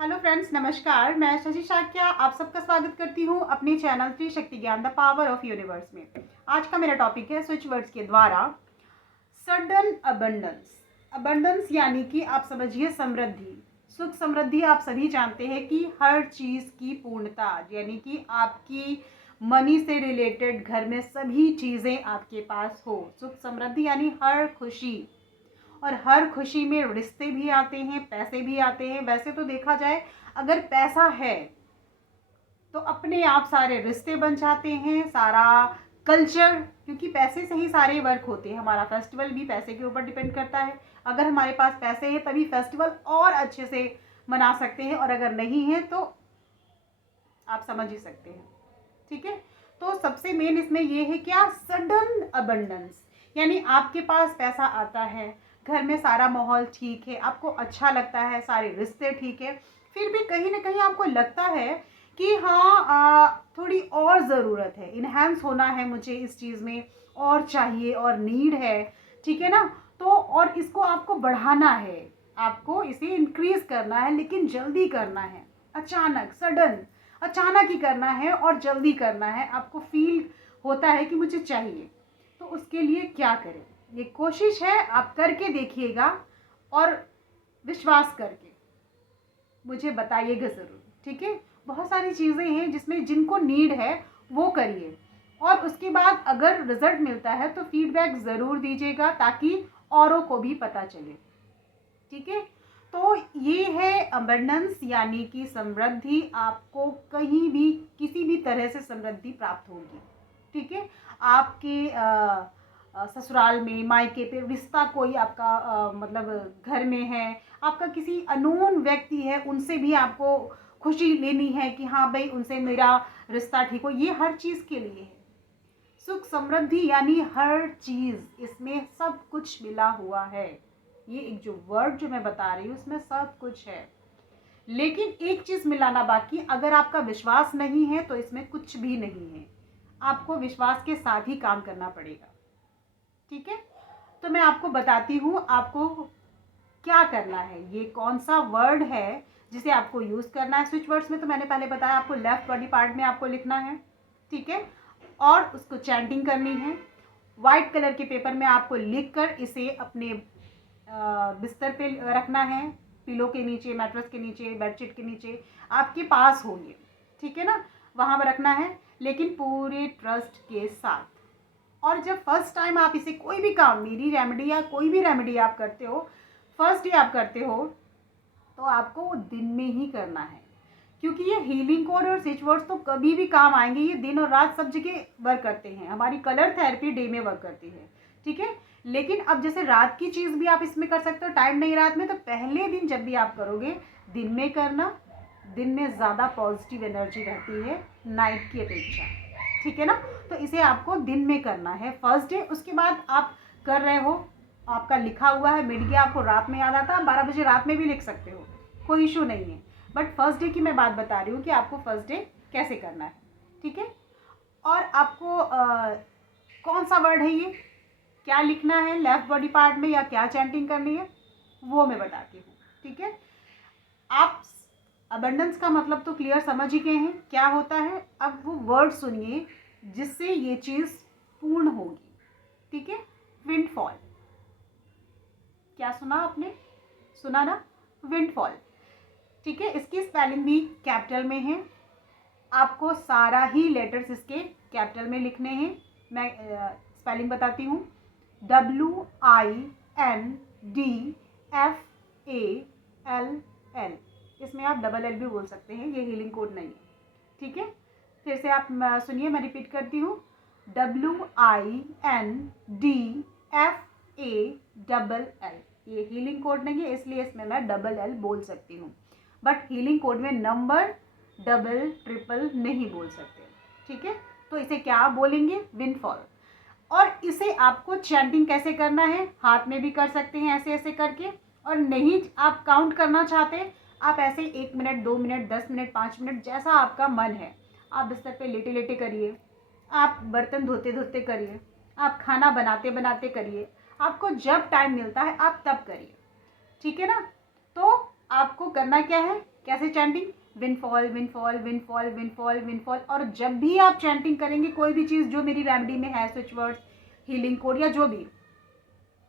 Hello friends, नमस्कार। मैं शशि शाक्या आप सबका स्वागत करती हूँ अपने चैनल श्री शक्ति ज्ञान द पावर ऑफ यूनिवर्स में। आज का मेरा टॉपिक है स्विच वर्ड्स के द्वारा सडन अबंडेंस। अबंडेंस यानी कि आप समझिए समृद्धि, सुख समृद्धि। आप सभी जानते हैं कि हर चीज़ की पूर्णता, यानी कि आपकी मनी से रिलेटेड घर में सभी चीज़ें आपके पास हो। सुख समृद्धि यानी हर खुशी, और हर खुशी में रिश्ते भी आते हैं, पैसे भी आते हैं। वैसे तो देखा जाए, अगर पैसा है तो अपने आप सारे रिश्ते बन जाते हैं, सारा कल्चर, क्योंकि पैसे से ही सारे वर्क होते हैं। हमारा फेस्टिवल भी पैसे के ऊपर डिपेंड करता है। अगर हमारे पास पैसे हैं तभी फेस्टिवल और अच्छे से मना सकते हैं, और अगर नहीं है तो आप समझ ही सकते हैं। ठीक है, तो सबसे मेन इसमें ये है क्या, सडन अबंडेंस, यानी आपके पास पैसा आता है, घर में सारा माहौल ठीक है, आपको अच्छा लगता है, सारे रिश्ते ठीक है, फिर भी कहीं ना कहीं आपको लगता है कि हाँ, थोड़ी और ज़रूरत है, इन्हेंस होना है मुझे इस चीज़ में, और चाहिए और नीड है। ठीक है ना, तो और इसको आपको बढ़ाना है, आपको इसे इंक्रीज करना है, लेकिन जल्दी करना है, अचानक सडन, अचानक ही करना है और जल्दी करना है। आपको फील होता है कि मुझे चाहिए, तो उसके लिए क्या करें, ये कोशिश है, आप करके देखिएगा और विश्वास करके मुझे बताइएगा ज़रूर। ठीक है, बहुत सारी चीज़ें हैं जिसमें जिनको नीड है वो करिए, और उसके बाद अगर रिजल्ट मिलता है तो फीडबैक ज़रूर दीजिएगा, ताकि औरों को भी पता चले। ठीक है, तो ये है अबंडेंस, यानी कि समृद्धि। आपको कहीं भी किसी भी तरह से समृद्धि प्राप्त होगी। ठीक है, आपके ससुराल में, मायके पे रिश्ता कोई आपका मतलब घर में है, आपका किसी अननोन व्यक्ति है, उनसे भी आपको खुशी लेनी है कि हाँ भाई उनसे मेरा रिश्ता ठीक हो, ये हर चीज़ के लिए है। सुख समृद्धि यानी हर चीज़, इसमें सब कुछ मिला हुआ है। ये एक जो वर्ड जो मैं बता रही हूँ उसमें सब कुछ है, लेकिन एक चीज़ मिलाना बाकी। अगर आपका विश्वास नहीं है तो इसमें कुछ भी नहीं है, आपको विश्वास के साथ ही काम करना पड़ेगा। ठीक है, तो मैं आपको बताती हूँ आपको क्या करना है, ये कौन सा वर्ड है जिसे आपको यूज़ करना है। स्विच वर्ड्स में तो मैंने पहले बताया, आपको लेफ्ट बॉडी पार्ट में आपको लिखना है। ठीक है, और उसको चैंटिंग करनी है। वाइट कलर के पेपर में आपको लिखकर इसे अपने बिस्तर पे रखना है, पिलो के नीचे, मैट्रेस के नीचे, बेडशीट के नीचे, आपके पास हो ये। ठीक है ना, वहाँ पर रखना है, लेकिन पूरे ट्रस्ट के साथ। और जब फर्स्ट टाइम आप इसे कोई भी काम, मेरी रेमेडी या कोई भी रेमेडी आप करते हो, फर्स्ट डे आप करते हो, तो आपको वो दिन में ही करना है, क्योंकि ये हीलिंग कोड और स्विच वर्ड्स तो कभी भी काम आएंगे। ये दिन और रात सब जगह वर्क करते हैं। हमारी कलर थेरेपी डे में वर्क करती है। ठीक है, लेकिन अब जैसे रात की चीज़ भी आप इसमें कर सकते हो, टाइम नहीं रात में, तो पहले दिन जब भी आप करोगे दिन में करना। दिन में ज़्यादा पॉजिटिव एनर्जी रहती है नाइट की अपेक्षा। ठीक है ना, तो इसे आपको दिन में करना है फर्स्ट डे। उसके बाद आप कर रहे हो, आपका लिखा हुआ है, मिट गया, आपको रात में याद आता है, 12 बजे रात में भी लिख सकते हो, कोई इशू नहीं है। बट फर्स्ट डे की मैं बात बता रही हूँ कि आपको फर्स्ट डे कैसे करना है। ठीक है, और आपको कौन सा वर्ड है ये, क्या लिखना है लेफ्ट बॉडी पार्ट में, या क्या चैंटिंग करनी है, वो मैं बताती हूँ। ठीक है, आप अबंडेंस का मतलब तो क्लियर समझ ही गए हैं क्या होता है। अब वो वर्ड सुनिए जिससे ये चीज़ पूर्ण होगी। ठीक है, विंडफॉल, क्या सुना आपने, सुना ना, विंडफॉल। ठीक है, इसकी स्पेलिंग भी कैपिटल में है। आपको सारा ही लेटर्स इसके कैपिटल में लिखने हैं। मैं स्पेलिंग बताती हूँ, WINDFALL। इसमें आप डबल एल भी बोल सकते हैं, ये हीलिंग कोड नहीं है। ठीक है, फिर से आप सुनिए, मैं रिपीट करती हूँ, WINDFALL। ये हीलिंग कोड नहीं है, इसलिए इसमें मैं डबल एल बोल सकती हूँ, बट हीलिंग कोड में नंबर डबल ट्रिपल नहीं बोल सकते। ठीक है, तो इसे क्या बोलेंगे, विंडफॉल। और इसे आपको चैंटिंग कैसे करना है, हाथ में भी कर सकते हैं ऐसे ऐसे करके, और नहीं आप काउंट करना चाहते, आप ऐसे 1 मिनट, 2 मिनट, 10 मिनट, 5 मिनट, जैसा आपका मन है। आप बिस्तर पे लेटे लेटे करिए, आप बर्तन धोते धोते करिए, आप खाना बनाते बनाते करिए, आपको जब टाइम मिलता है आप तब करिए। ठीक है ना, तो आपको करना क्या है, कैसे chanting, windfall windfall windfall windfall windfall. और जब भी आप चैंटिंग करेंगे कोई भी चीज़ जो मेरी रेमेडी में है, स्विच वर्ड्स, हीलिंग कोड या जो भी,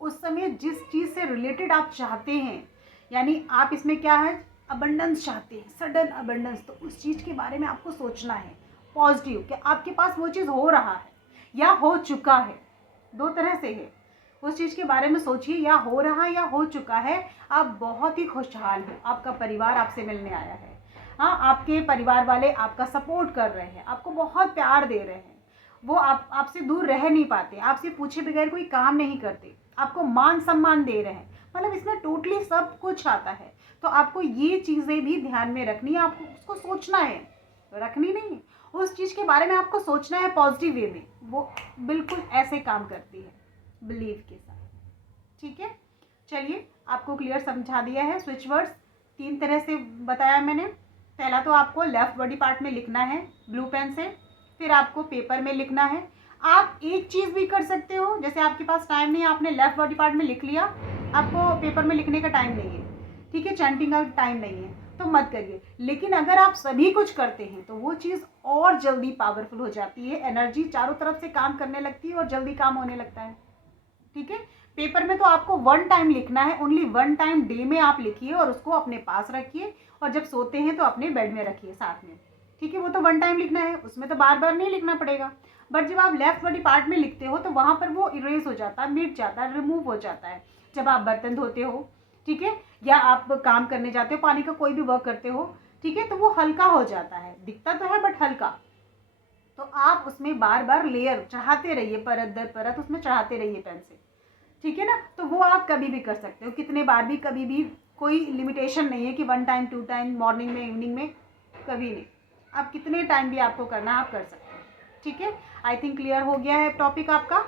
उस समय जिस चीज़ से रिलेटेड आप चाहते हैं, यानी आप इसमें क्या है, अबंडेंस चाहते हैं, सडन अबंडेंस, तो उस चीज़ के बारे में आपको सोचना है पॉजिटिव, कि आपके पास वो चीज़ हो रहा है या हो चुका है। दो तरह से है, उस चीज़ के बारे में सोचिए, या हो रहा है या हो चुका है। आप बहुत ही खुशहाल हो, आपका परिवार आपसे मिलने आया है, हाँ, आपके परिवार वाले आपका सपोर्ट कर रहे हैं, आपको बहुत प्यार दे रहे हैं, वो आपसे दूर रह नहीं पाते, आपसे पूछे बगैर कोई काम नहीं करते, आपको मान सम्मान दे रहे हैं, मतलब इसमें टोटली सब कुछ आता है। तो आपको ये चीज़ें भी ध्यान में रखनी है, आपको उसको सोचना है, रखनी नहीं, उस चीज़ के बारे में आपको सोचना है पॉजिटिव वे में, वो बिल्कुल ऐसे काम करती है बिलीव के साथ। ठीक है, चलिए आपको क्लियर समझा दिया है। स्विच वर्ड्स 3 तरह से बताया मैंने। पहला तो आपको लेफ्ट बॉडी पार्ट में लिखना है ब्लू पेन से, फिर आपको पेपर में लिखना है। आप एक चीज़ भी कर सकते हो, जैसे आपके पास टाइम नहीं है, आपने लेफ्ट बॉडी पार्ट में लिख लिया, आपको पेपर में लिखने का टाइम नहीं है, ठीक है, चैंटिंग का टाइम नहीं है, तो मत करिए। लेकिन अगर आप सभी कुछ करते हैं तो वो चीज़ और जल्दी पावरफुल हो जाती है, एनर्जी चारों तरफ से काम करने लगती है और जल्दी काम होने लगता है। ठीक है, पेपर में तो आपको 1 टाइम लिखना है, ओनली 1 टाइम डे में आप लिखिए और उसको अपने पास रखिए, और जब सोते हैं तो अपने बेड में रखिए साथ में। ठीक है, वो तो 1 टाइम लिखना है, उसमें तो बार बार नहीं लिखना पड़ेगा। बट जब आप लेफ्ट बॉडी पार्ट में लिखते हो तो वहाँ पर वो इरेज हो जाता है, मिट जाता है, रिमूव हो जाता है। जब आप बर्तन धोते हो, ठीक है, या आप काम करने जाते हो, पानी का कोई भी वर्क करते हो, ठीक है, तो वो हल्का हो जाता है, दिखता तो है बट हल्का। तो आप उसमें बार बार लेयर चढ़ाते रहिए, परत दर परत उसमें चढ़ाते रहिए पेन से। ठीक है ना, तो वो आप कभी भी कर सकते हो, कितने बार भी, कभी भी, कोई लिमिटेशन नहीं है कि 1 टाइम 2 टाइम, मॉर्निंग में, इवनिंग में, कभी नहीं। आप कितने टाइम भी आपको करना है आप कर सकते हो। ठीक है, आई थिंक क्लियर हो गया है टॉपिक आपका,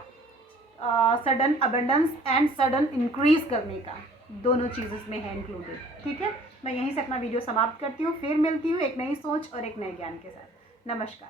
sudden abundance and sudden increase करने का, दोनों चीज़ इसमें है इंक्लूडेड। ठीक है, मैं यहीं से अपना वीडियो समाप्त करती हूँ, फिर मिलती हूँ एक नई सोच और एक नए ज्ञान के साथ। नमस्कार।